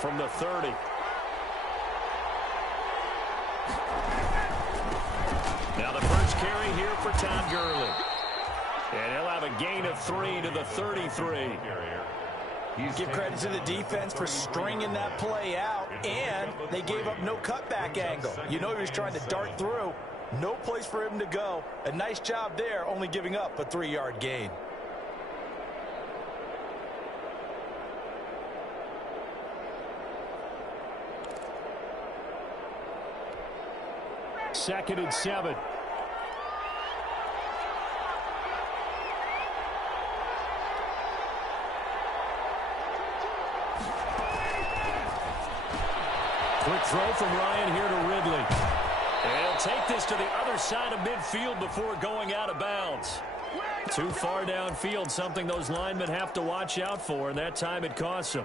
from the 30. Now the first carry here for Todd Gurley. And he'll have a gain of 3 to the 33. Give credit to the defense for stringing that play out, and they gave up no cutback angle. You know he was trying to dart through. No place for him to go. A nice job there, only giving up a 3-yard gain. Second and 7. Quick throw from Ryan here to Ridley. And he'll take this to the other side of midfield before going out of bounds. Too far downfield, something those linemen have to watch out for, and that time it costs them.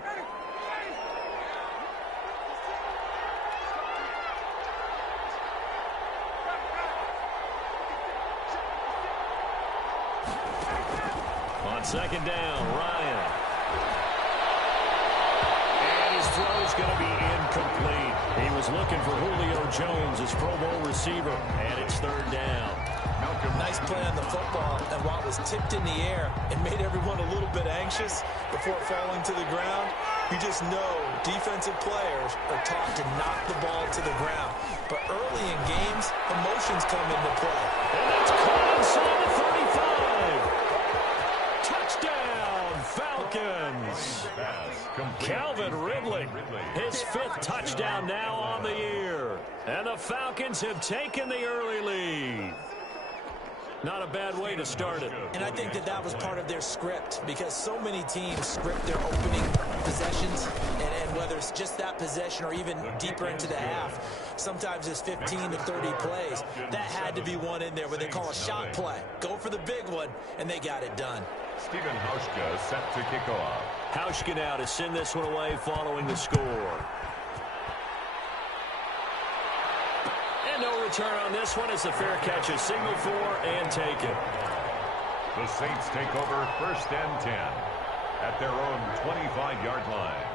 On second down, Ryan. And his throw's going to be incomplete. He was looking for Julio Jones, his Pro Bowl receiver, and it's third down. Nice play on the football, and while it was tipped in the air, it made everyone a little bit anxious before falling to the ground. You just know defensive players are taught to knock the ball to the ground. But early in games, emotions come into play. And that's caught inside the 35. Touchdown, Falcons. Calvin Ridley, his 5th touchdown now on the year. And the Falcons have taken the early lead. Not a bad way to start it. And I think that was part of their script, because so many teams script their opening possessions, and whether it's just that possession or even deeper into the half, sometimes it's 15 to 30 plays. That had to be one in there where they call a shot play. Go for the big one, and they got it done. Stephen Hauschka set to kick off. Hauschka now to send this one away following the score. And no return on this one. It's a fair catch, a signal for, and take it. The Saints take over 1st and 10 at their own 25-yard line.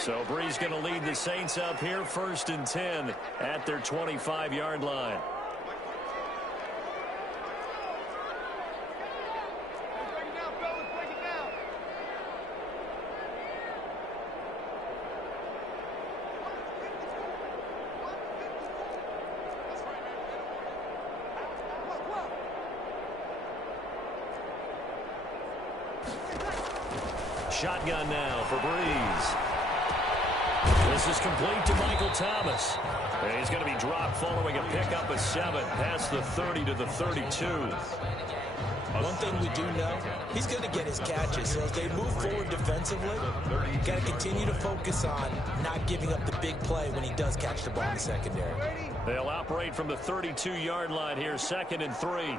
So Bree's going to lead the Saints up here 1st and 10 at their 25-yard line. Shotgun now for Breeze. This is complete to Michael Thomas. And he's going to be dropped following a pickup of 7 past the 30 to the 32. One thing we do know, he's going to get his catches. So as they move forward defensively, you got to continue to focus on not giving up the big play when he does catch the ball in the secondary. They'll operate from the 32-yard line here, 2nd and 3.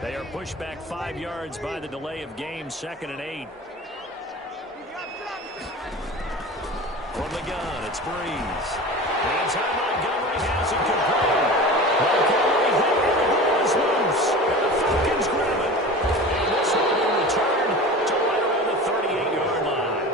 They are pushed back 5 yards by the delay of game, 2nd and 8. From the gun, it's Breeze. And time Montgomery has it complete. Montgomery hit, and the ball is loose. And the Falcons grab it. And this will be returned to right around the 38-yard line.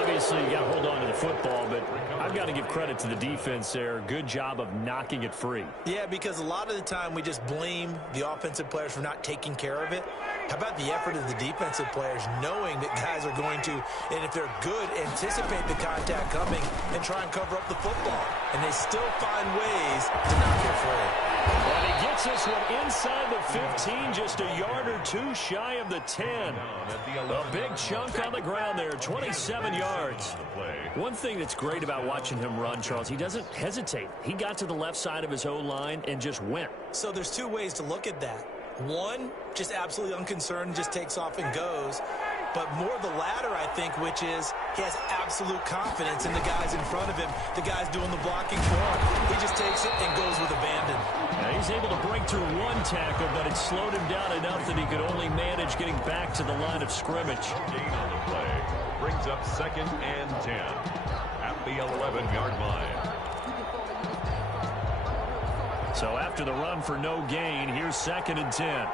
Obviously, you got to hold on to the football, but I've got to give credit to the defense there. Good job of knocking it free. Yeah, because a lot of the time we just blame the offensive players for not taking care of it. How about the effort of the defensive players knowing that guys are going to, and if they're good, anticipate the contact coming and try and cover up the football. And they still find ways to knock it free. And he gets Gets this one inside the 15, just a yard or two shy of the 10. A big chunk on the ground there, 27 yards. One thing that's great about watching him run, Charles, he doesn't hesitate. He got to the left side of his O-line and just went. So there's two ways to look at that. One, just absolutely unconcerned, just takes off and goes. But more the latter, I think, which is he has absolute confidence in the guys in front of him, the guys doing the blocking for him. He just takes it and goes with abandon. Now he's able to break through one tackle, but it slowed him down enough that he could only manage getting back to the line of scrimmage. Gain on the play brings up 2nd and 10 at the 11-yard line. So after the run for no gain, here's 2nd and 10.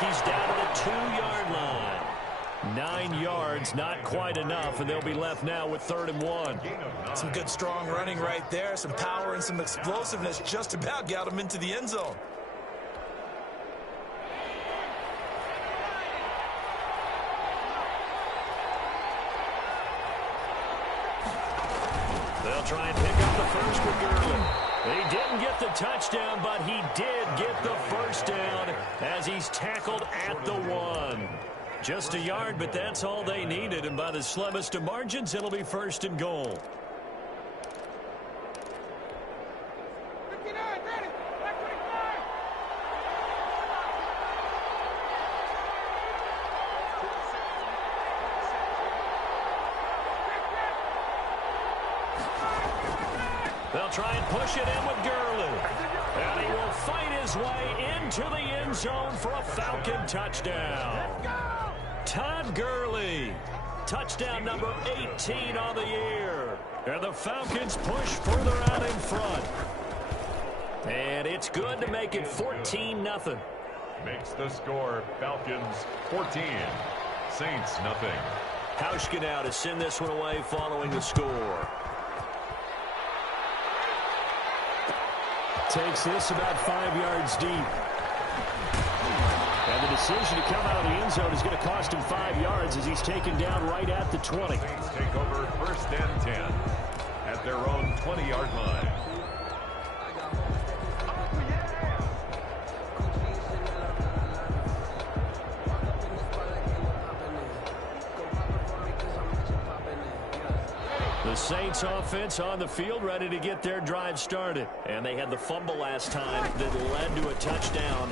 He's down at the 2-yard line. 9 yards, not quite enough, and they'll be left now with 3rd and 1. Some good strong running right there, some power and some explosiveness just about got him into the end zone. They'll try and pick up the first with Gurley. He didn't get the touchdown, but he did get the first down as he's tackled at the 1. Just a yard, but that's all they needed, and by the slimmest of margins, it'll be 1st and goal. They'll try and push it in with Gurley. And he will fight his way into the end zone for a Falcon touchdown. Todd Gurley, touchdown number 18 on the year. And the Falcons push further out in front. And it's good to make it 14-0. Makes the score Falcons 14, Saints nothing. Hauschka now to send this one away following the score. Takes this about 5 yards deep. And the decision to come out of the end zone is going to cost him 5 yards as he's taken down right at the 20. Saints take over 1st and 10 at their own 20-yard line. The Saints offense on the field ready to get their drive started. And they had the fumble last time that led to a touchdown.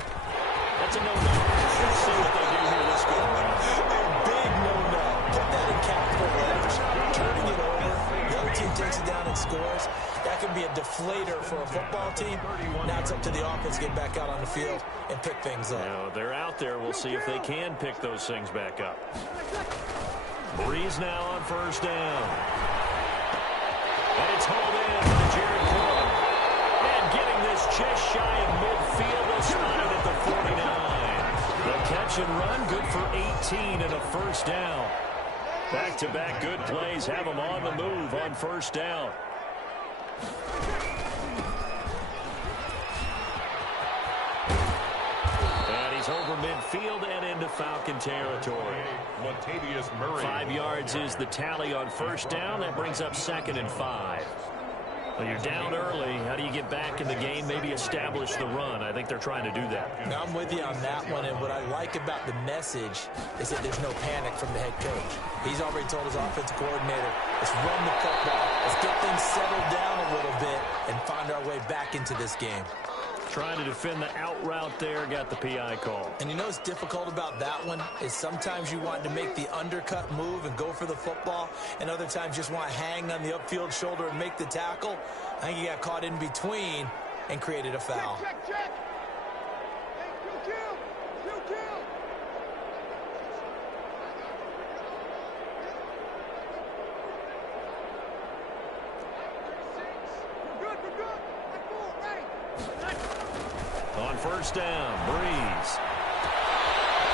That's a no-no. Let's see what they do here this go around. A big no-no. Put that in capital letters. Turning it over. The other team takes it down and scores. That can be a deflator for a football team. Now it's up to the offense to get back out on the field and pick things up. Now, they're out there. We'll see if they can pick those things back up. Breeze now on 1st down. And it's hauled in by Jared Cohen. And getting this just shy of midfield, they'll spot it at the 49. The catch and run, good for 18 and a 1st down. Back-to-back good plays have them on the move on 1st down. And he's over midfield and into Falcon territory. 5 yards is the tally on 1st down. That brings up 2nd and 5. Well, you're down early. How do you get back in the game? Maybe establish the run. I think they're trying to do that. Now, I'm with you on that one, and what I like about the message is that there's no panic from the head coach. He's already told his offensive coordinator, let's run the football. Let's get things settled down a little bit and find our way back into this game. Trying to defend the out route there, got the PI call. And you know what's difficult about that one is sometimes you want to make the undercut move and go for the football, and other times just want to hang on the upfield shoulder and make the tackle. I think he got caught in between and created a foul. Check. Hey, kill. We're good. On 1st down, Breeze.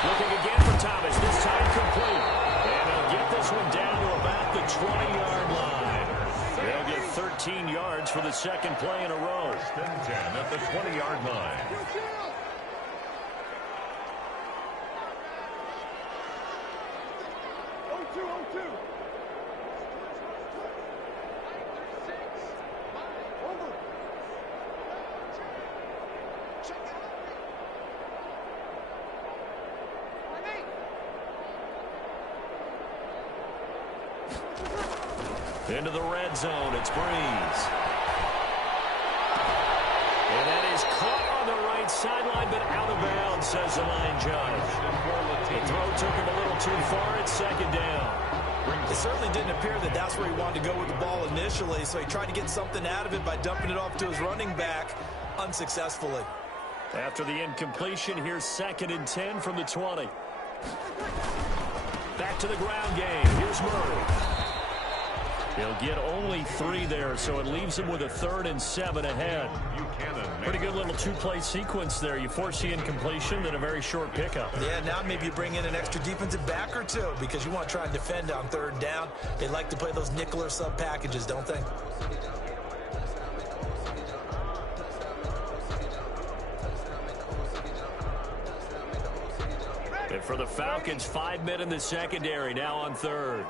Looking again for Thomas, this time complete. And they'll get this one down to about the 20-yard line. They'll get 13 yards for the 2nd play in a row. 1st and 10 at the 20-yard line. Into the red zone, it's Breeze. And that is caught on the right sideline, but out of bounds, says the line judge. The throw took him a little too far. It's second down. It certainly didn't appear that that's where he wanted to go with the ball initially, so he tried to get something out of it by dumping it off to his running back unsuccessfully. After the incompletion, here's 2nd and 10 from the 20. Back to the ground game. Here's Murray. He'll get only 3 there, so it leaves him with a 3rd and 7 ahead. Pretty good little 2-play sequence there. You force the incompletion, then a very short pickup. Yeah, now maybe you bring in an extra defensive back or two because you want to try and defend on 3rd down. They like to play those nickel or sub packages, don't they? And for the Falcons, 5 men in the secondary, now on 3rd.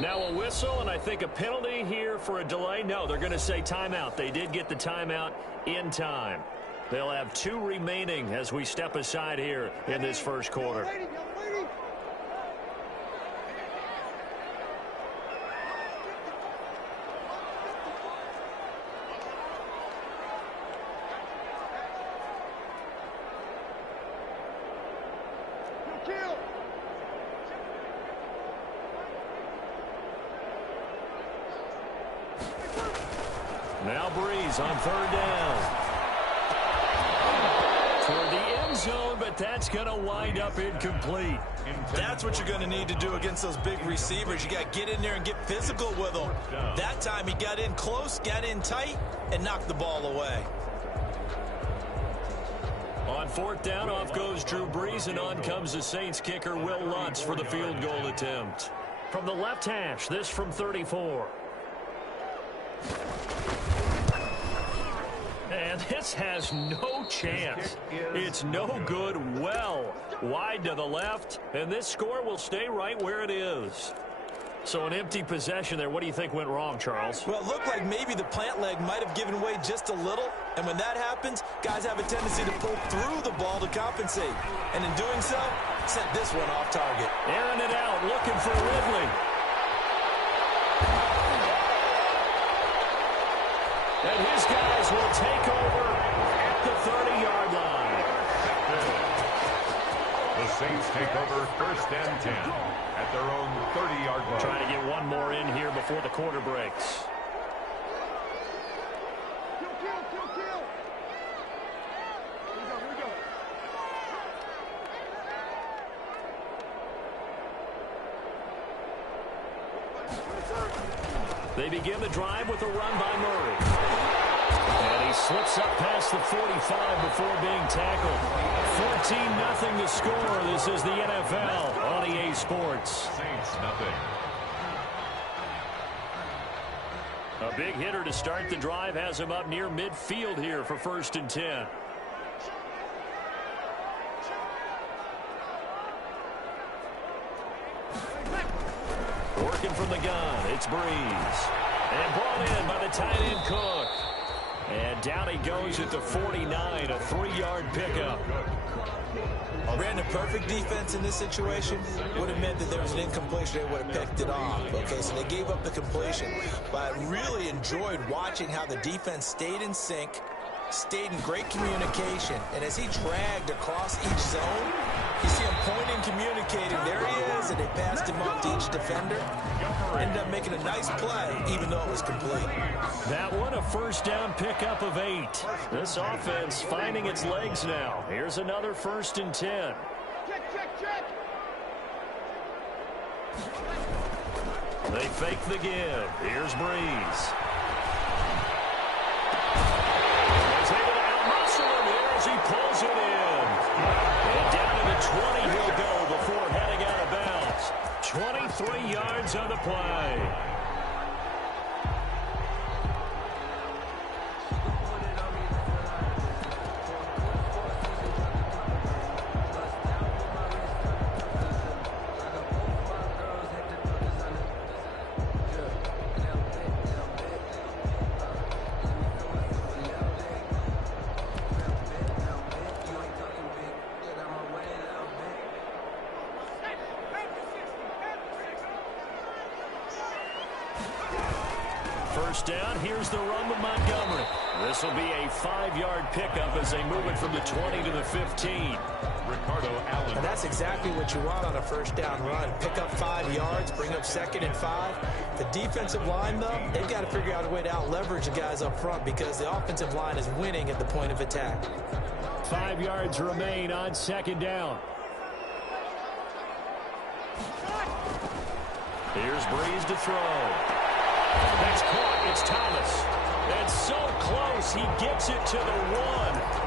Now a whistle, and I think a penalty here for a delay. No, they're going to say timeout. They did get the timeout in time. They'll have 2 remaining as we step aside here in this first quarter. Now Breeze on 3rd down. Toward the end zone, but that's going to wind up incomplete. That's what you're going to need to do against those big receivers. You got to get in there and get physical with them. That time he got in close, got in tight, and knocked the ball away. On 4th down, off goes Drew Brees, and on comes the Saints kicker, Will Lutz, for the field goal attempt. From the left hash, this from 34. And this has no chance. It's no good. Well wide to the left, and this score will stay right where it is. So an empty possession there. What do you think went wrong, Charles? Well, it looked like maybe the plant leg might have given way just a little, and when that happens, guys have a tendency to pull through the ball to compensate. And in doing so, sent this one off target. Airing it out, looking for Ridley. And his guys will take over at the 30-yard line. The Saints take over 1st and 10 at their own 30-yard line. Trying to get one more in here before the quarter breaks. Kill. Here we go. They begin the drive with a run by Murray. And he slips up past the 45 before being tackled. 14-0 the score. This is the NFL on EA Sports. Saints nothing. A big hitter to start the drive has him up near midfield here for 1st and 10. Working from the gun, it's Breeze. And brought in by the tight end Cook. And down he goes at the 49, a 3-yard pickup. Ran a perfect defense in this situation would have meant that there was an incompletion. They would have picked it off. Okay, so they gave up the completion. But I really enjoyed watching how the defense stayed in sync, stayed in great communication. And as he dragged across each zone, you see him pointing, communicating. There he is, and they passed him off to each defender. Ended up making a nice play, even though it was complete. That one, a 1st down pickup of 8. This offense finding its legs now. Here's another 1st and 10. Check. They fake the give. Here's Breeze. He's able to out-muscle him here as he pulls it in. And down to the 20 he'll go before heading out of bounds. 23 yards on the play. first down. Here's the run with Montgomery. This will be a 5-yard pickup as they move it from the 20 to the 15. Ricardo Allen. And that's exactly what you want on a first down run. Pick up 5 yards, bring up 2nd and 5. The defensive line, though, they've got to figure out a way to out-leverage the guys up front because the offensive line is winning at the point of attack. 5 yards remain on 2nd down. Here's Breeze to throw. That's caught. It's Thomas. That's so close. He gets it to the 1.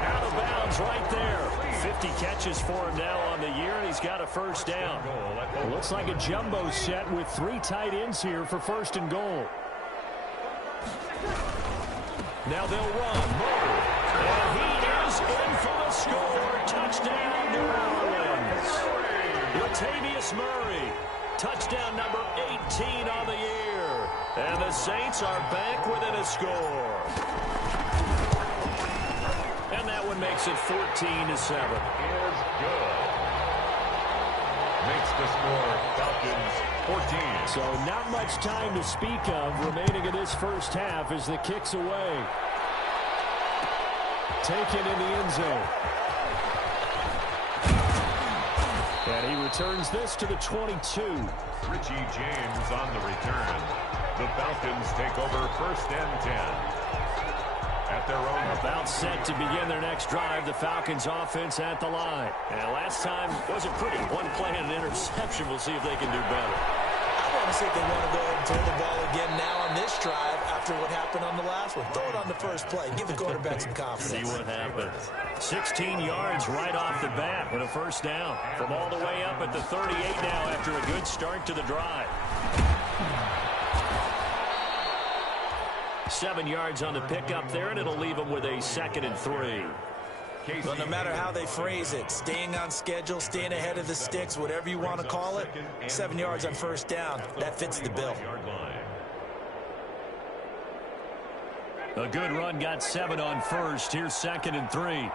Out of bounds right there. 50 catches for him now on the year, and he's got a first down. It looks like a jumbo set with 3 tight ends here for 1st and goal. Now they'll run. Murray. And he is in for the score. Touchdown, New Orleans. Latavius Murray. Touchdown number 18 on the year. And the Saints are back within a score. And that one makes it 14-7. Is good. Makes the score Falcons 14. So not much time to speak of remaining in this first half as the kick's away. Taken in the end zone. And he returns this to the 22. Richie James on the return. The Falcons take over 1st and 10. At their own. About set to begin their next drive. The Falcons offense at the line. And last time wasn't pretty. One play and an interception. We'll see if they can do better. I want to see if they want to go ahead and throw the ball again now on this drive after what happened on the last one. Throw it on the first play. Give the quarterback some confidence. See what happens. 16 yards right off the bat with a first down. From all the way up at the 38 now after a good start to the drive. 7 yards on the pickup there, and it'll leave them with a 2nd and 3. Well, no matter how they phrase it, staying on schedule, staying ahead of the sticks, whatever you want to call it, 7 yards on first down, that fits the bill. A good run got 7 on first. Here's 2nd and 3.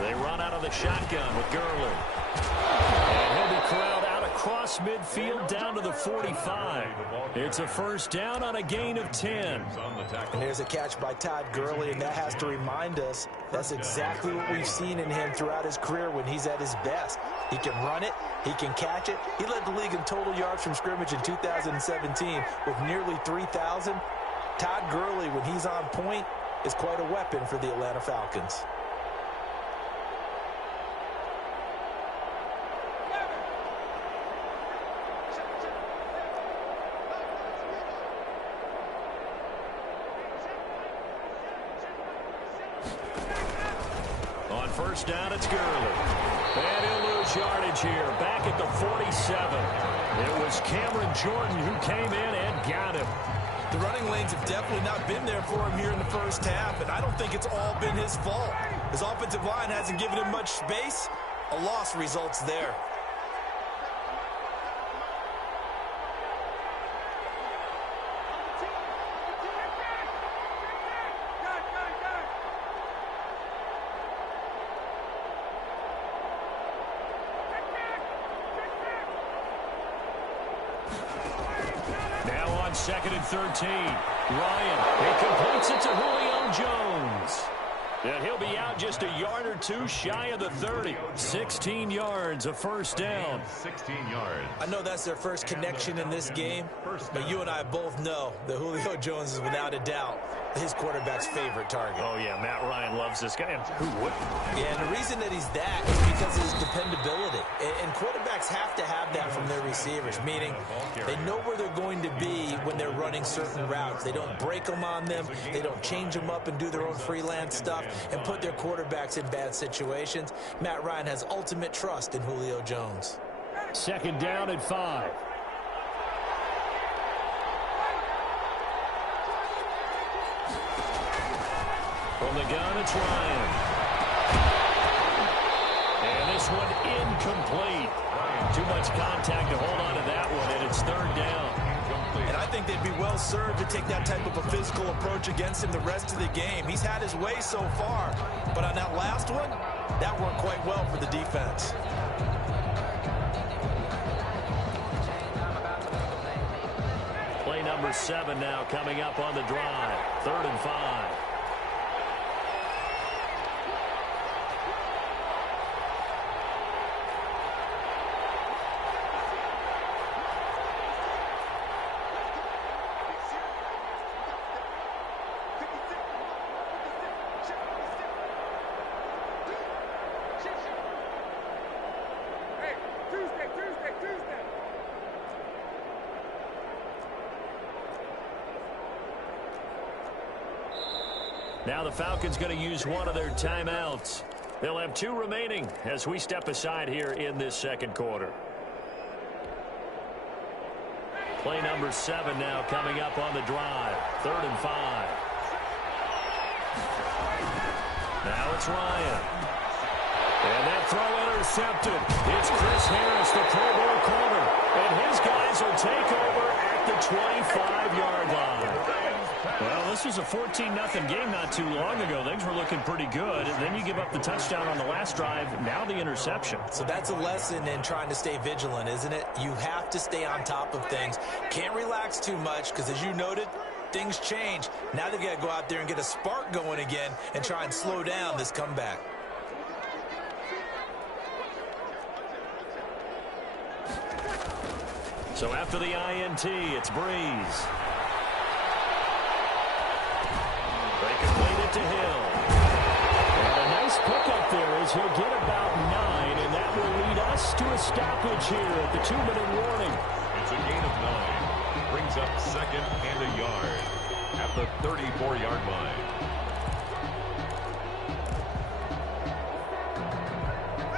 They run out of the shotgun with Gurley. And he'll be corralled out across midfield down to the 45. It's a first down on a gain of 10. And there's a catch by Todd Gurley, and that has to remind us that's exactly what we've seen in him throughout his career when he's at his best. He can run it. He can catch it. He led the league in total yards from scrimmage in 2017 with nearly 3,000. Todd Gurley, when he's on point, is quite a weapon for the Atlanta Falcons. On first down, it's Gurley. And he'll lose yardage here. Back at the 47. It was Cameron Jordan who came in and got him. The running lanes have definitely not been there for him here in the first half, and I don't think it's all been his fault. His offensive line hasn't given him much space. A loss results there. Now on 2nd and 13. Ryan, he completes it to Julio Jones. And he'll be out just a yard or two shy of the 30. 16 yards, a first down. 16 yards. I know that's their first connection in this game, but you and I both know that Julio Jones is without a doubt his quarterback's favorite target. Oh, yeah, Matt Ryan loves this guy. Who wouldn't? Yeah, and the reason that he's that is because of his dependability. And quarterbacks have to have that from their receivers, meaning they know where they're going to be when they're running certain routes. They don't break them on them. They don't change them up and do their own freelance stuff and put their quarterbacks in bad situations. Matt Ryan has ultimate trust in Julio Jones. 2nd down at 5. From the gun, it's Ryan. And this one incomplete. Too much contact to hold on to that one, and it's 3rd down. And I think they'd be well served to take that type of a physical approach against him the rest of the game. He's had his way so far, but on that last one, that worked quite well for the defense. Play number 7 now coming up on the drive. 3rd and 5. Now the Falcons going to use one of their timeouts. They'll have 2 remaining as we step aside here in this second quarter. Play number 7 now coming up on the drive. 3rd and 5. Now it's Ryan. And that throw intercepted. It's Chris Harris, the Pro Bowl corner. And his guys will take over at the 25-yard line. Well, this was a 14-0 game not too long ago. Things were looking pretty good. And then you give up the touchdown on the last drive. Now the interception. So that's a lesson in trying to stay vigilant, isn't it? You have to stay on top of things. Can't relax too much because, as you noted, things change. Now they've got to go out there and get a spark going again and try and slow down this comeback. So after the INT, it's Breeze. They complete it to Hill. And a nice pickup there as he'll get about 9, and that will lead us to a stoppage here at the 2-minute warning. It's a gain of 9. Brings up 2nd and a yard at the 34-yard line.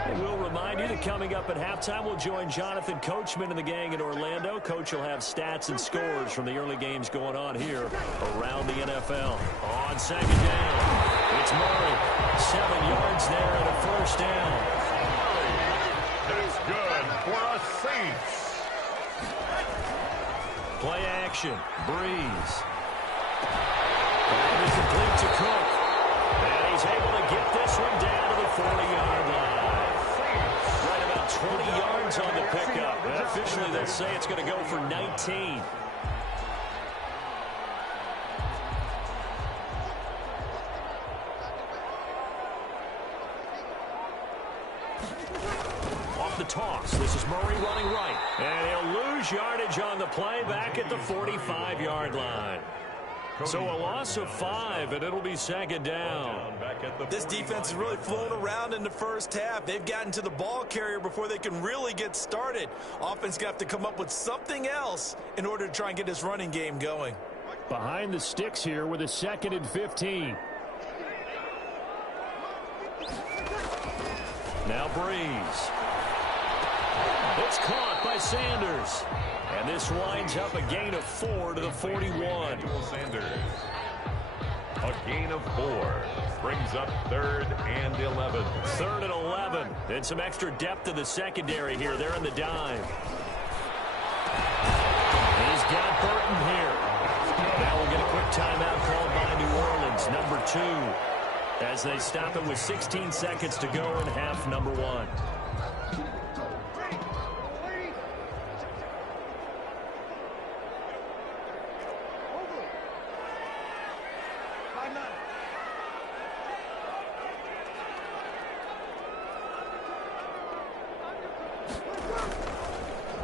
And we'll remind you that coming up at halftime, we'll join Jonathan Coachman and the gang in Orlando. Coach will have stats and scores from the early games going on here around the NFL. On 2nd down, it's Murray. 7 yards there and a 1st down. That's good for a Saints. Play action. Breeze. And it's complete to Cook. And he's able to get this one down to the 40-yard line. Right about 20 yards on the pickup. And officially, they say it's going to go for 19. Off the toss. This is Murray running right. And he'll lose yardage on the play back at the 45-yard line. So a loss of 5, and it'll be 2nd down. This defense has really flown around in the first half. They've gotten to the ball carrier before they can really get started. Offense got to come up with something else in order to try and get this running game going. Behind the sticks here with a 2nd and 15. Now Breeze. It's caught by Sanders. And this winds up a gain of 4 to the 41. Sanders. A gain of 4. Brings up 3rd and 11. 3rd and 11. And some extra depth in the secondary here. They're in the dime. He's got Burton here. Now we'll get a quick timeout called by New Orleans, number 2, as they stop it with 16 seconds to go in half number 1.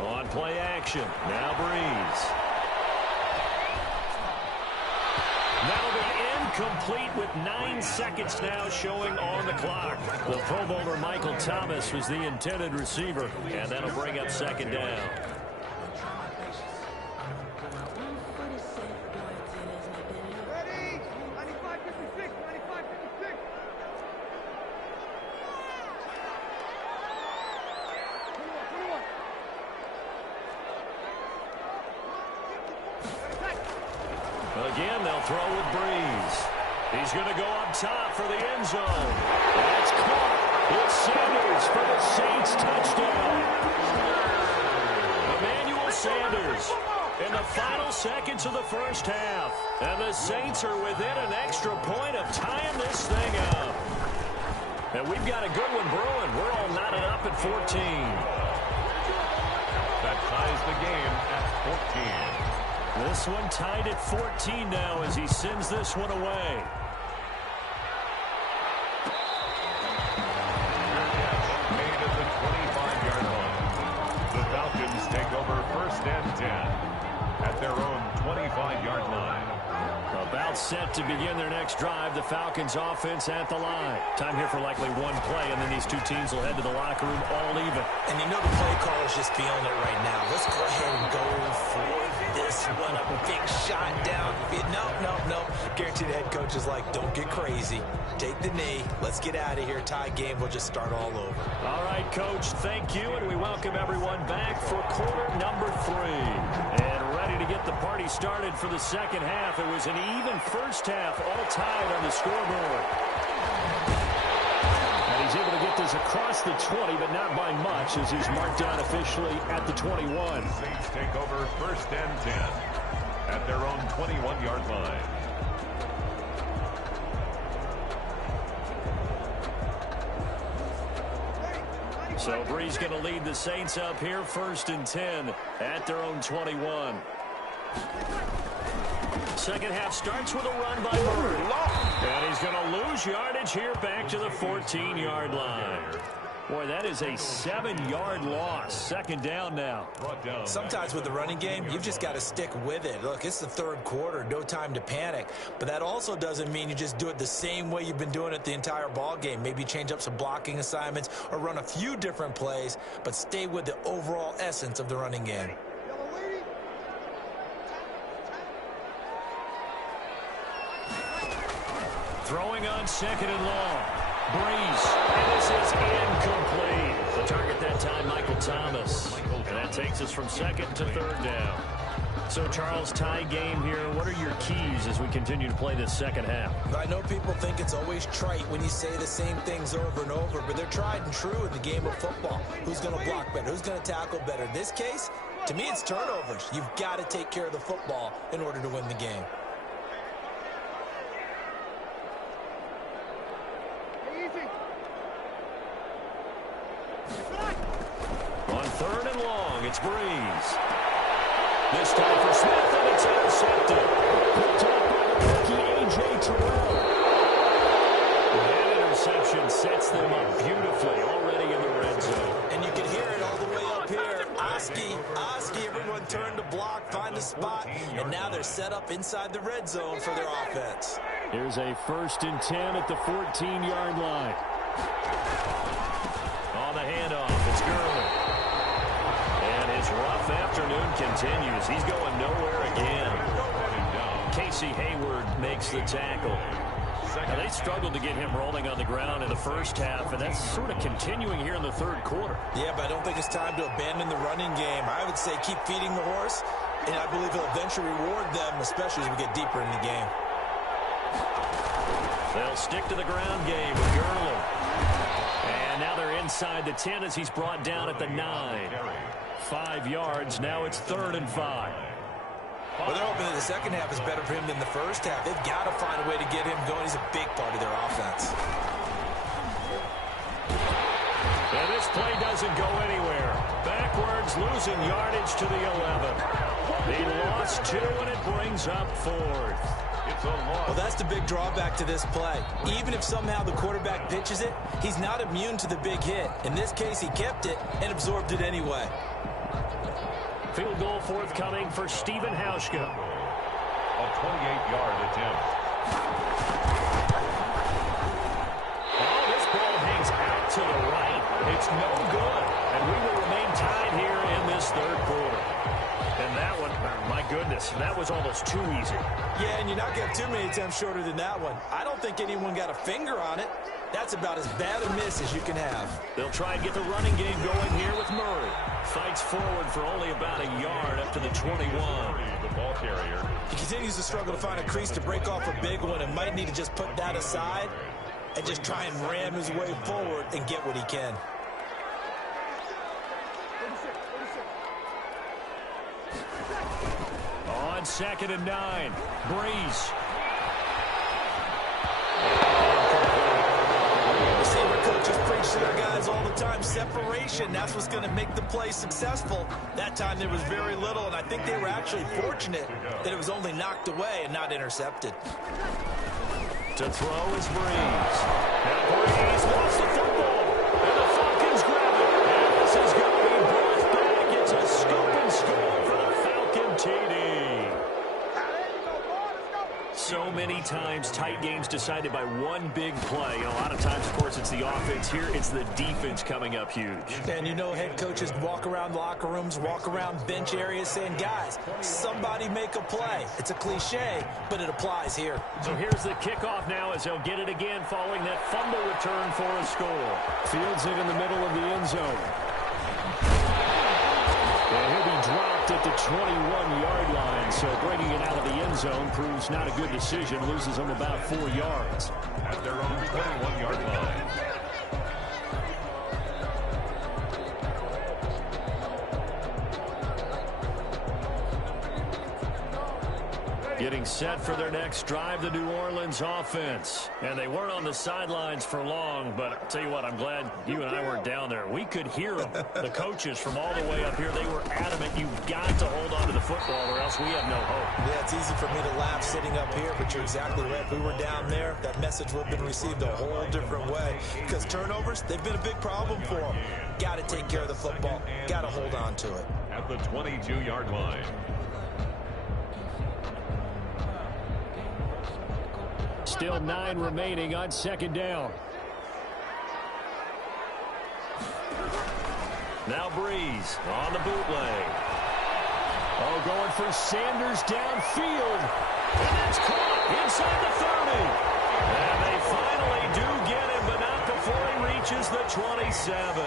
On play action. Now Breeze. That'll be incomplete with 9 seconds now showing on the clock. The Pro Bowler Michael Thomas was the intended receiver, and that'll bring up 2nd down. Ready? 95-56, 95-56. Again, they'll throw with Breeze. He's going to go up top for the end zone. That's caught. It's Sanders for the Saints touchdown. Emmanuel Sanders in the final seconds of the first half. And the Saints are within an extra point of tying this thing up. And we've got a good one brewing. We're all knotted up at 14. That ties the game at 14. This one tied at 14 now as he sends this one away. Made at the 25-yard line. The Falcons take over 1st and 10 at their own 25-yard line. About set to begin their next drive. The Falcons offense at the line. Time here for likely one play, and then these two teams will head to the locker room all even. And you know the play caller is just feeling it right now. Let's go ahead and go for this one. A big shot down. No. Guaranteed the head coach is like, don't get crazy. Take the knee. Let's get out of here. Tie game. We'll just start all over. All right, Coach, thank you, and we welcome everyone back for quarter number 3. And ready to get the party started for the second half. It was an even first half, all tied on the scoreboard. And he's able to get this across the 20, but not by much, as he's marked down officially at the 21. Saints take over 1st and 10 at their own 21-yard line. So Bree's going to lead the Saints up here 1st and 10 at their own 21. Second half starts with a run by Murray. And he's going to lose yardage here back to the 14-yard line. Boy, that is a 7-yard loss. Second down now. Sometimes with the running game, you've just got to stick with it. Look, it's the third quarter. No time to panic. But that also doesn't mean you just do it the same way you've been doing it the entire ball game. Maybe change up some blocking assignments or run a few different plays, but stay with the overall essence of the running game. Throwing on 2nd and long. Breeze, and this is incomplete. The target that time, Michael Thomas. And that takes us from 2nd to 3rd down. So, Charles, tie game here. What are your keys as we continue to play this second half? I know people think it's always trite when you say the same things over and over, but they're tried and true in the game of football. Who's going to block better? Who's going to tackle better? In this case, to me, it's turnovers. You've got to take care of the football in order to win the game. On 3rd and long, it's Breeze. This time for Smith, and it's intercepted. Picked up by the rookie, A.J. Terrell. That interception sets them up beautifully already in the red zone. And you can hear it all the way up here. Oski, everyone turn to block, find a spot, and now they're set up inside the red zone for their offense. Here's a 1st and 10 at the 14-yard line. On the handoff, it's Gurley. And his rough afternoon continues. He's going nowhere again. Casey Hayward makes the tackle. Now, they struggled to get him rolling on the ground in the first half, and that's sort of continuing here in the third quarter. Yeah, but I don't think it's time to abandon the running game. I would say keep feeding the horse, and I believe he'll eventually reward them, especially as we get deeper in the game. They'll stick to the ground game with Gurley. And now they're inside the 10 as he's brought down at the 9. 5 yards. Now it's 3rd and 5. Well, they're hoping that the second half is better for him than the first half. They've got to find a way to get him going. He's a big part of their offense. And this play doesn't go anywhere. Backwards, losing yardage to the 11. They lost 2, and it brings up 4th. Well, that's the big drawback to this play. Even if somehow the quarterback pitches it, he's not immune to the big hit. In this case, he kept it and absorbed it anyway. Field goal forthcoming for Stephen Hauschka. A 28-yard attempt. Oh, this ball hangs out to the right. It's no good. And we will remain tied here in this third quarter. And that one, my goodness, that was almost too easy. Yeah, and you're not getting too many attempts shorter than that one. I don't think anyone got a finger on it. That's about as bad a miss as you can have. They'll try and get the running game going here with Murray. Fights forward for only about a yard up to the 21. The ball carrier. He continues to struggle to find a crease to break off a big one and might need to just put that aside and just try and ram his way forward and get what he can. On 2nd and 9, Breeze. Receiver coaches preach to their guys all the time. Separation, that's what's going to make the play successful. That time there was very little, and I think they were actually fortunate that it was only knocked away and not intercepted. To throw is Breeze. Now Breeze lost the football. And the Falcons grab it. And this is going to be brought back. It's a scoop and score for the Falcon TD. So many times tight games decided by one big play. And a lot of times, of course, it's the offense. Here, it's the defense coming up huge. And you know head coaches walk around locker rooms, walk around bench areas saying, guys, somebody make a play. It's a cliche, but it applies here. So here's the kickoff now as they'll get it again following that fumble return for a score. Fields it in the middle of the end zone. And he'll be dropped at the 21-yard line, so bringing it out of the end zone proves not a good decision, loses them about 4 yards. At their own 21-yard line. Getting set for their next drive, the New Orleans offense. And they weren't on the sidelines for long, but I'll tell you what, I'm glad you and I weren't down there. We could hear them. The coaches from all the way up here, they were adamant, you've got to hold on to the football or else we have no hope. Yeah, it's easy for me to laugh sitting up here, but you're exactly right. If we were down there, that message would have been received a whole different way. Because turnovers, they've been a big problem for them. Got to take care of the football. Got to hold on to it. At the 22-yard line. Still 9 remaining on 2nd down. Now Breeze on the bootleg. Oh, going for Sanders downfield. And that's caught inside the 30. And they finally do get him, but not before he reaches the 27.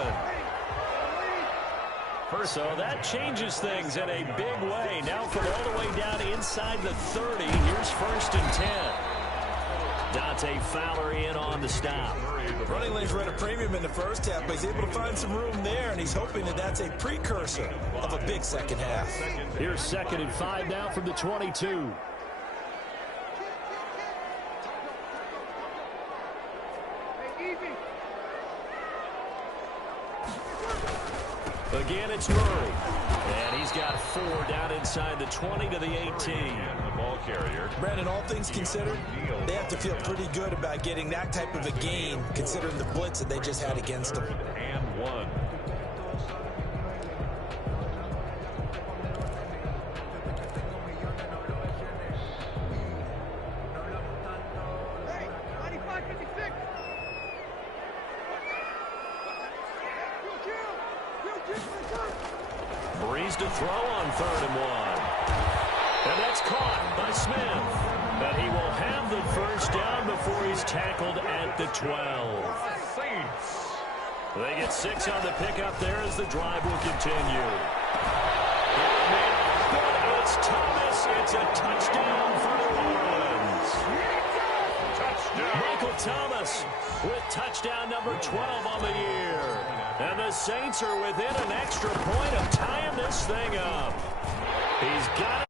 So that changes things in a big way. Now from all the way down inside the 30, here's 1st and 10. Dante Fowler in on the stop. Running lanes were at a premium in the first half, but he's able to find some room there, and he's hoping that that's a precursor of a big second half. Here's 2nd and 5 now from the 22. Again, it's Murray. And he's got 4 down inside the 20 to the 18. The ball carrier. Brandon, all things considered, they have to feel pretty good about getting that type of a gain, considering the blitz that they just had against them. And 1. Hey, 95-56. Breeze to throw on 3rd and 1. And that's caught by Smith. But he will have the first down before he's tackled at the 12. They get 6 on the pickup there as the drive will continue. It's Thomas. It's a touchdown for New Orleans. Touchdown. Michael Thomas with touchdown number 12 on the year. And the Saints are within an extra point of tying this thing up. He's got it.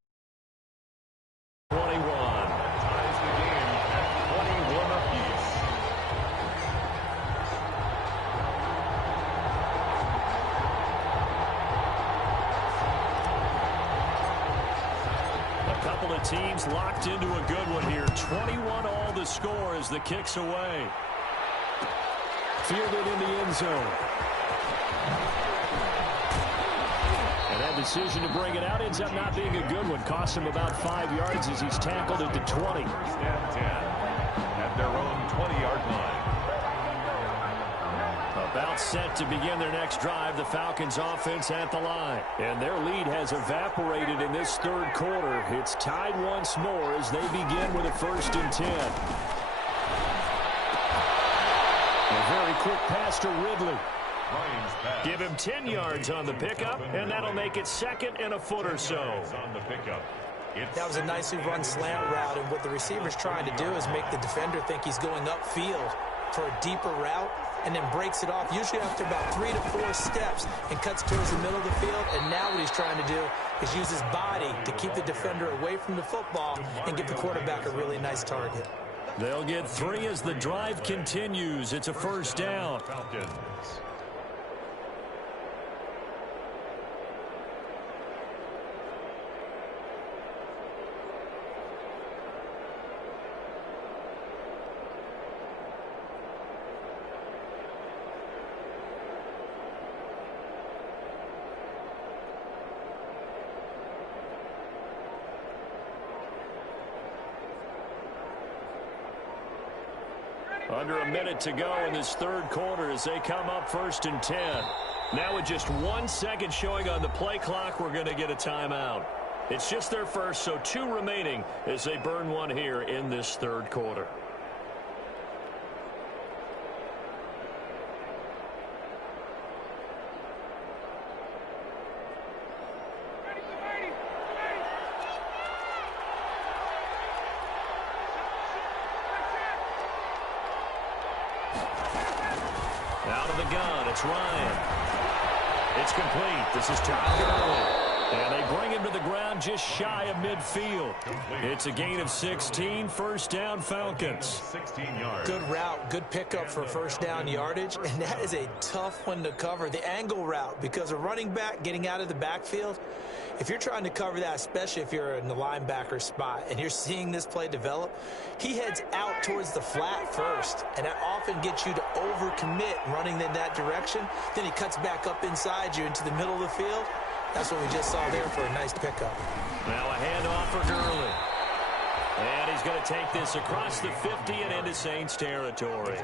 21. Ties the game at 21 apiece. A couple of teams locked into a good one here. 21 all the score as the kick's away. Fielded in the end zone. And that decision to bring it out ends up not being a good one. Cost him about 5 yards as he's tackled at the 20. 1st and 10. At their own 20-yard line. About set to begin their next drive, the Falcons offense at the line. And their lead has evaporated in this 3rd quarter. It's tied once more as they begin with a 1st and 10. A very quick pass to Ridley. Give him 10 yards on the pickup, and that'll make it 2nd and a foot or so. On the pickup. That was a nicely run slant route, and what the receiver's trying to do is make the defender think he's going upfield for a deeper route. and then breaks it off, usually after about 3 to 4 steps, and cuts towards the middle of the field. And now what he's trying to do is use his body to keep the defender away from the football and give the quarterback a really nice target. They'll get 3 as the drive continues. It's a first down. Falcons. Under a minute to go in this third quarter as they come up 1st and 10. Now with just 1 second showing on the play clock, we're going to get a timeout. It's just their first, so 2 remaining as they burn one here in this third quarter. Out of the gun, it's Ryan. It's complete. This is Todd Gurley. And they bring him to the ground just shy of midfield. It's a gain of 16, first down Falcons. 16 yards. Good route, good pickup for first down yardage, and that is a tough one to cover. The angle route, because a running back getting out of the backfield, if you're trying to cover that, especially if you're in the linebacker spot and you're seeing this play develop, he heads out towards the flat first, and that often gets you to overcommit running in that direction. Then he cuts back up inside you into the middle of the field. That's what we just saw there for a nice pickup. Now a handoff for Gurley. And he's going to take this across the 50 and into Saints territory.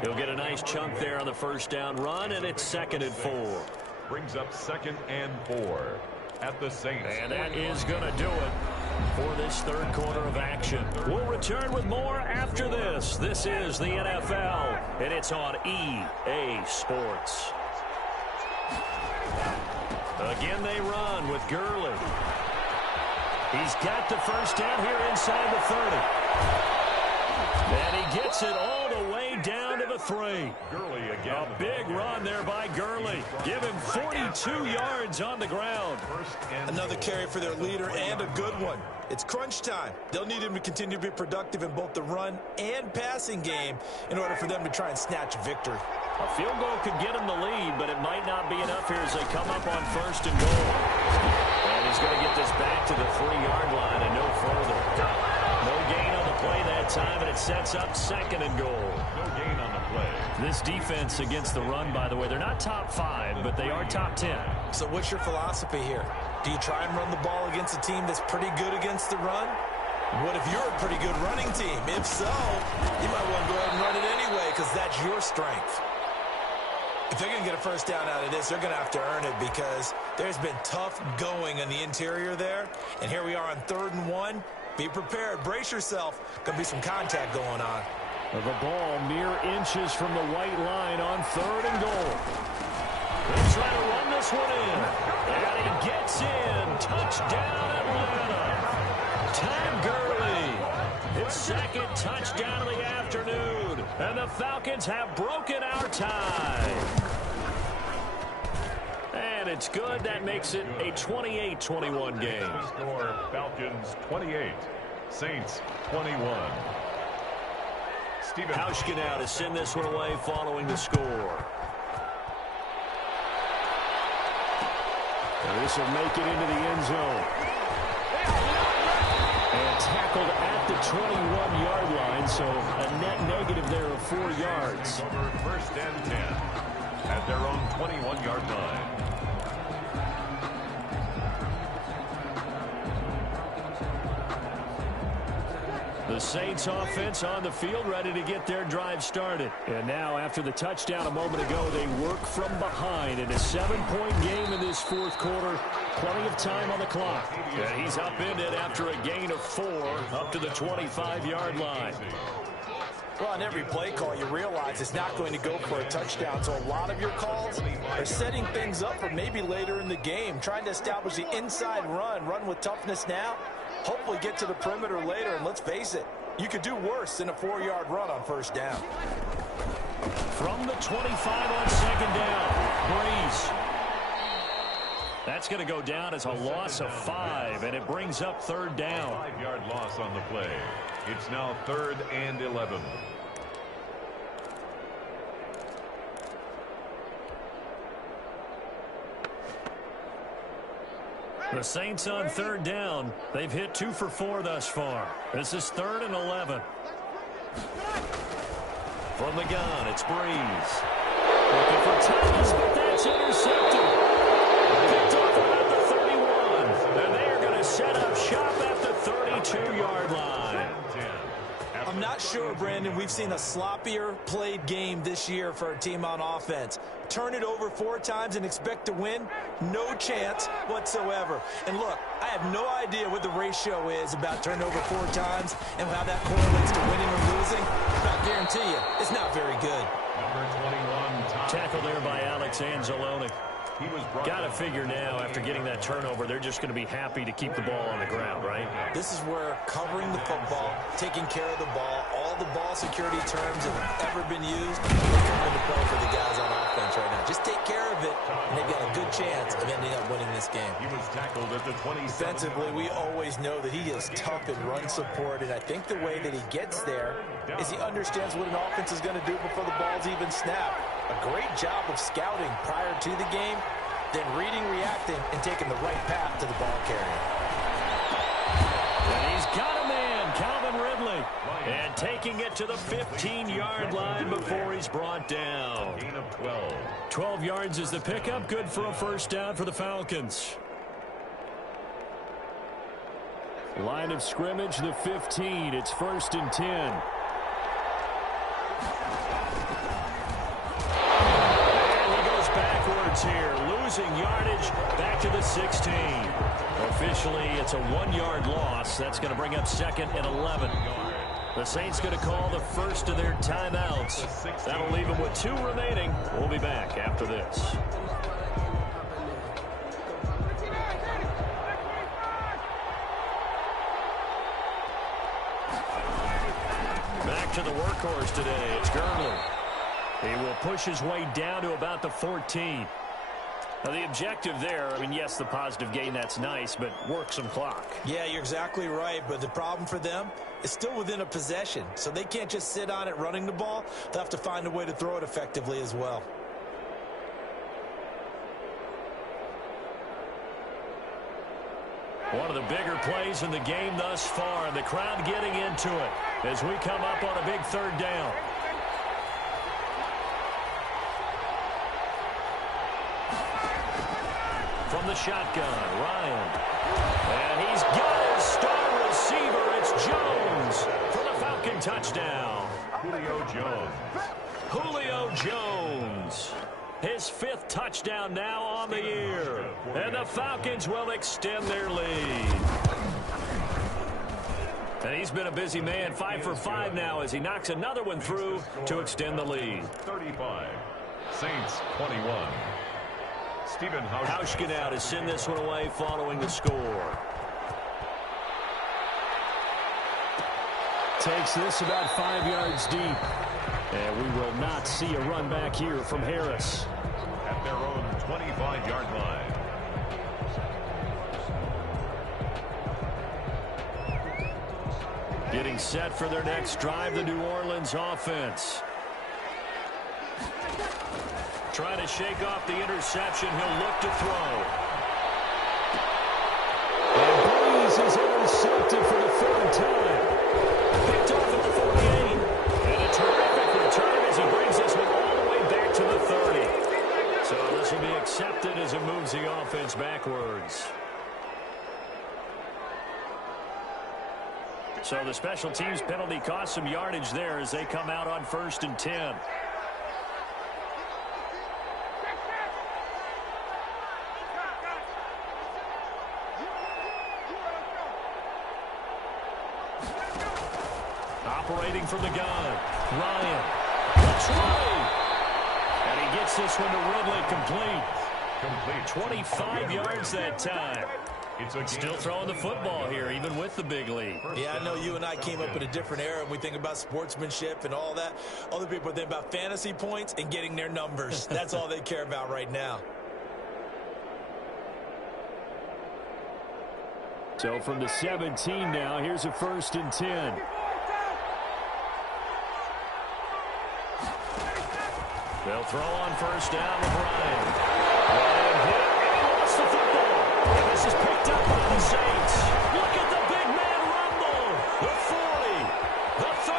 He'll get a nice chunk there on the first down run, and it's 2nd and 4. Brings up 2nd and 4 at the Saints. And that is going to do it for this third quarter of action. We'll return with more after this. This is the NFL, and it's on EA Sports. Again, they run with Gurley. He's got the first down here inside the 30. And he gets it all the way down to the 3. Gurley again. A big run there by Gurley. Give him 42 yards on the ground. Another carry for their leader, and a good one. It's crunch time. They'll need him to continue to be productive in both the run and passing game in order for them to try and snatch a victory. A field goal could get him the lead, but it might not be enough here as they come up on 1st and goal. And he's going to get this back to the 3-yard line and no further. No gain on the play that time, and it sets up 2nd and goal. No gain on the play. This defense against the run, by the way, they're not top 5, but they are top 10. So what's your philosophy here? Do you try and run the ball against a team that's pretty good against the run? What if you're a pretty good running team? If so, you might want to go ahead and run it anyway because that's your strength. If they're going to get a first down out of this, they're going to have to earn it because there's been tough going on the interior there. And here we are on 3rd and 1. Be prepared. Brace yourself. Going to be some contact going on. The ball mere inches from the white line on 3rd and goal. He'll try to run this one in. And he gets in. Touchdown, Atlanta. Todd Gurley. His 2nd touchdown of the afternoon. And the Falcons have broken our tie. And it's good. That makes it a 28-21 game. Score Falcons 28, Saints 21. Steven Hauschka now to send this one away following the score. And this will make it into the end zone. And tackled at the 21-yard line, so a net negative there of 4 yards. Over 1st and 10 at their own 21-yard line. The Saints offense on the field, ready to get their drive started. And now, after the touchdown a moment ago, they work from behind in a 7-point game in this 4th quarter. Plenty of time on the clock. And he's upended after a gain of 4 up to the 25-yard line. Well, on every play call, you realize it's not going to go for a touchdown. So a lot of your calls are setting things up for maybe later in the game, trying to establish the inside run with toughness now. Hopefully get to the perimeter later, and let's face it, you could do worse than a 4-yard run on 1st down. From the 25 on second down, Breeze. That's going to go down as a loss of 5, and it brings up third down. 5-yard loss on the play. It's now 3rd and 11. The Saints on third down. They've hit 2 for 4 thus far. This is 3rd and 11. From the gun, it's Breeze. Looking for Thomas, but that's intercepted. Picked off about the 31. And they are going to set up shop at the 32-yard line. I'm not sure, Brandon, we've seen a sloppier played game this year for a team on offense. Turn it over 4 times and expect to win? No chance whatsoever. And look, I have no idea what the ratio is about turnover 4 times and how that correlates to winning or losing. But I guarantee you, it's not very good. Number 21, Tackle there by Alex Anzalone. Got to figure now, after getting that turnover, they're just going to be happy to keep the ball on the ground, right? This is where covering the football, taking care of the ball, all the ball security terms that have ever been used, they come into play for the guys on offense right now. Just take care of it, and they've got a good chance of ending up winning this game. He was tackled at the 27. Defensively, we always know that he is tough in run support, and I think the way that he gets there is he understands what an offense is going to do before the ball's even snapped. A great job of scouting prior to the game, then reading, reacting, and taking the right path to the ball carrier. And he's got a man, Calvin Ridley, and taking it to the 15-yard line before he's brought down. Gain of 12. 12 yards is the pickup, good for a first down for the Falcons. Line of scrimmage, the 15. It's 1st and 10. Backwards here, losing yardage back to the 16. Officially, it's a 1-yard loss. That's going to bring up 2nd and 11. The Saints going to call the first of their timeouts. That'll leave them with 2 remaining. We'll be back after this. Back to the workhorse today. It's Gurley. He will push his way down to about the 14. Now, the objective there, I mean, yes, the positive gain, that's nice, but work some clock. Yeah, you're exactly right, but the problem for them is still within a possession, so they can't just sit on it running the ball. They'll have to find a way to throw it effectively as well. One of the bigger plays in the game thus far, and the crowd getting into it as we come up on a big 3rd down. From the shotgun, Ryan. And he's got his star receiver. It's Jones for the Falcon touchdown. Julio Jones. Julio Jones. His 5th touchdown now on the year. And the Falcons will extend their lead. And he's been a busy man, 5 for 5 now as he knocks another one through to extend the lead. 35. Saints 21. Stephen Hauschka now to send this one away following the score. Takes this about 5 yards deep. And we will not see a run back here from Harris. At their own 25-yard line. Getting set for their next drive, the New Orleans offense. Trying to shake off the interception. He'll look to throw. And Breeze is intercepted for the 3rd time. Picked off at the 48. And a terrific return as he brings this one all the way back to the 30. So this will be accepted as it moves the offense backwards. So the special teams penalty cost some yardage there as they come out on 1st and 10. Operating from the gun, Ryan. Looks right. And he gets this one to Ridley complete. 25 yards that time. Still throwing the football here, even with the big lead. Yeah, I know you and I came up in a different era, and we think about sportsmanship and all that. Other people think about fantasy points and getting their numbers. That's all they care about right now. So from the 17 now, here's a 1st and 10. They'll throw on 1st down with Ryan. Ryan hit, and he lost the football. And this is picked up by the Saints. Look at the big man rumble. The 40, the 30.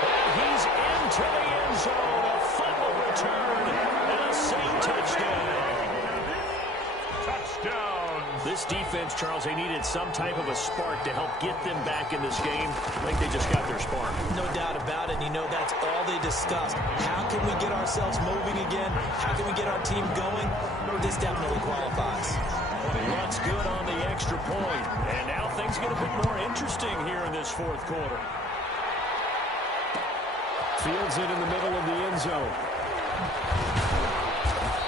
And he's into the end zone. A fumble return and a Saint touchdown. This defense, Charles, they needed some type of a spark to help get them back in this game. I think they just got their spark. No doubt about it. You know, that's all they discussed. How can we get ourselves moving again? How can we get our team going? This definitely qualifies. Looks good on the extra point. And now things get a bit more interesting here in this 4th quarter. Fields it in the middle of the end zone.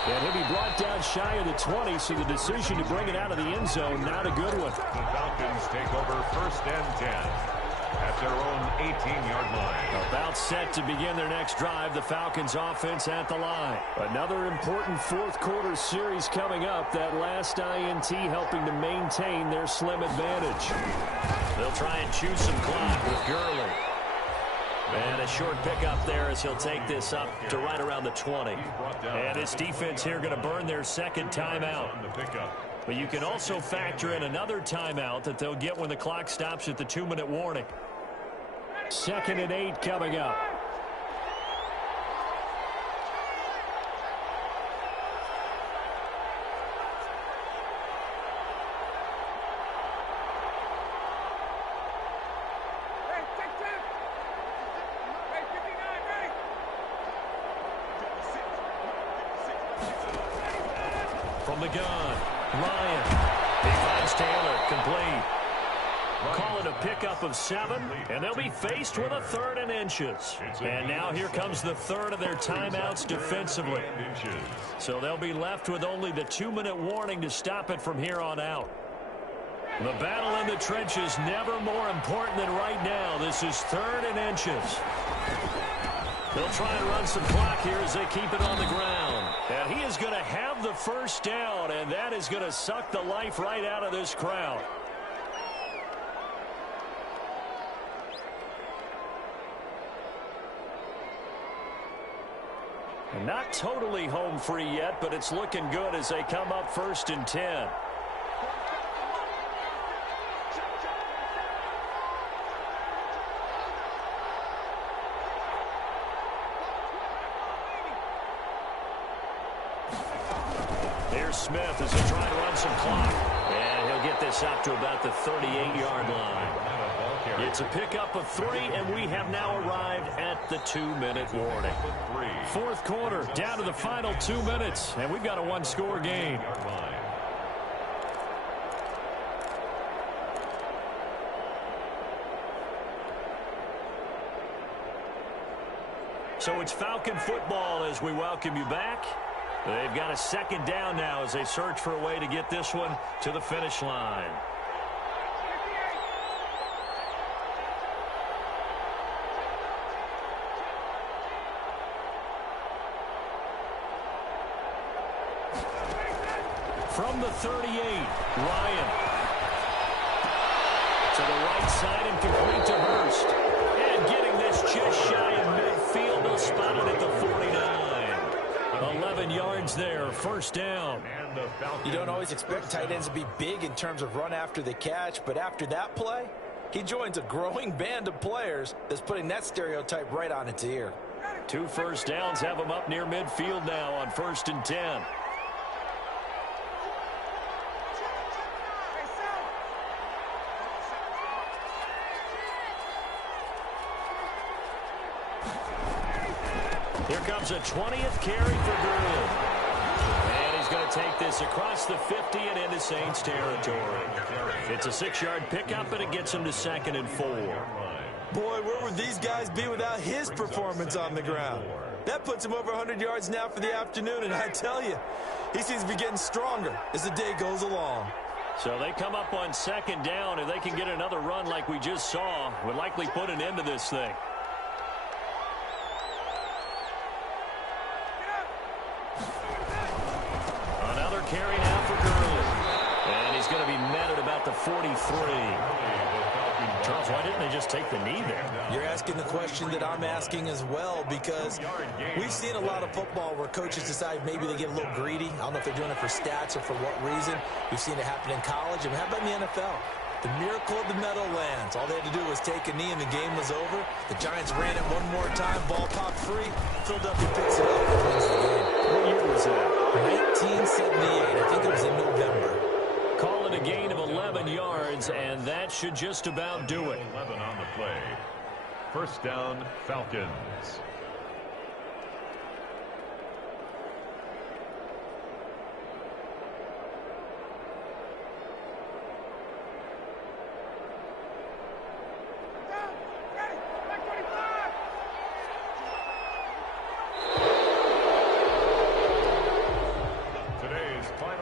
And he'll be brought down shy of the 20, so the decision to bring it out of the end zone, not a good one. The Falcons take over 1st and 10 at their own 18-yard line. About set to begin their next drive, the Falcons offense at the line. Another important 4th quarter series coming up, that last INT helping to maintain their slim advantage. They'll try and chew some clock with Gurley. And a short pickup there as he'll take this up to right around the 20. And his defense here going to burn their 2nd timeout. But you can also factor in another timeout that they'll get when the clock stops at the 2-minute warning. 2nd and 8 coming up. From the gun, Ryan. He finds Taylor, complete. Call it a pickup of 7, and they'll be faced with a 3rd and inches. And now here comes the 3rd of their timeouts defensively. So they'll be left with only the 2-minute warning to stop it from here on out. The battle in the trenches never more important than right now. This is 3rd and inches. They'll try and run some clock here as they keep it on the ground. And he is going to have the 1st down, and that is going to suck the life right out of this crowd. And not totally home free yet, but it's looking good as they come up 1st and 10. Here's Smith as they try to run some clock. And he'll get this up to about the 38-yard line. It's a pickup of 3, and we have now arrived at the 2-minute warning. 4th quarter, down to the final 2 minutes, and we've got a 1-score game. So it's Falcon football as we welcome you back. They've got a 2nd down now as they search for a way to get this one to the finish line. From the 38, Ryan. To the right side and complete to Hurst. And getting this just shy of midfield, they'll spot it at the 49. 11 yards there, 1st down. You don't always expect tight ends to be big in terms of run after the catch, but after that play, he joins a growing band of players that's putting that stereotype right on its ear. 2 1st downs have him up near midfield now on 1st and 10. Here comes a 20th carry for Gurley. And he's going to take this across the 50 and into Saints territory. It's a 6-yard pickup, and it gets him to 2nd and 4. Boy, where would these guys be without his performance on the ground? That puts him over 100 yards now for the afternoon, and I tell you, he seems to be getting stronger as the day goes along. So they come up on second down. If they can get another run like we just saw, would likely put an end to this thing. Another carry now for Gurley. And he's going to be met at about the 43. Charles, why didn't they just take the knee there? You're asking the question that I'm asking as well, because we've seen a lot of football where coaches decide maybe they get a little greedy. I don't know if they're doing it for stats or for what reason. We've seen it happen in college. And how about in the NFL? The miracle of the Meadowlands. All they had to do was take a knee and the game was over. The Giants ran it one more time. Ball popped free. Philadelphia picks it up and wins the game. What year was that? 1978. I think it was in November. Call it a gain of 11 yards, and that should just about do it. 11 on the play. First down, Falcons.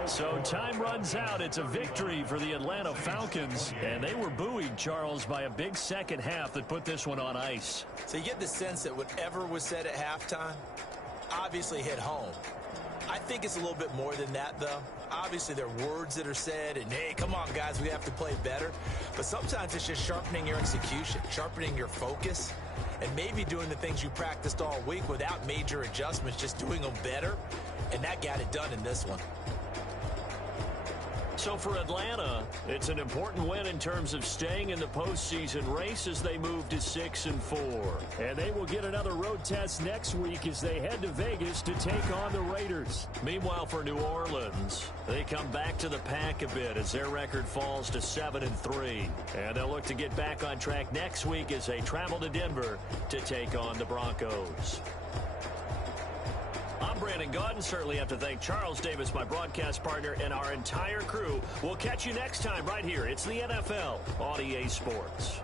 So time runs out. It's a victory for the Atlanta Falcons. And they were buoyed, Charles, by a big second half that put this one on ice. So you get the sense that whatever was said at halftime obviously hit home. I think it's a little bit more than that, though. Obviously, there are words that are said, and, hey, come on, guys, we have to play better. But sometimes it's just sharpening your execution, sharpening your focus, and maybe doing the things you practiced all week without major adjustments, just doing them better. And that got it done in this one. So for Atlanta, it's an important win in terms of staying in the postseason race as they move to 6-4. And they will get another road test next week as they head to Vegas to take on the Raiders. Meanwhile, for New Orleans, they come back to the pack a bit as their record falls to 7-3. And they'll look to get back on track next week as they travel to Denver to take on the Broncos. I'm Brandon Gaudin. Certainly have to thank Charles Davis, my broadcast partner, and our entire crew. We'll catch you next time right here. It's the NFL on EA Sports.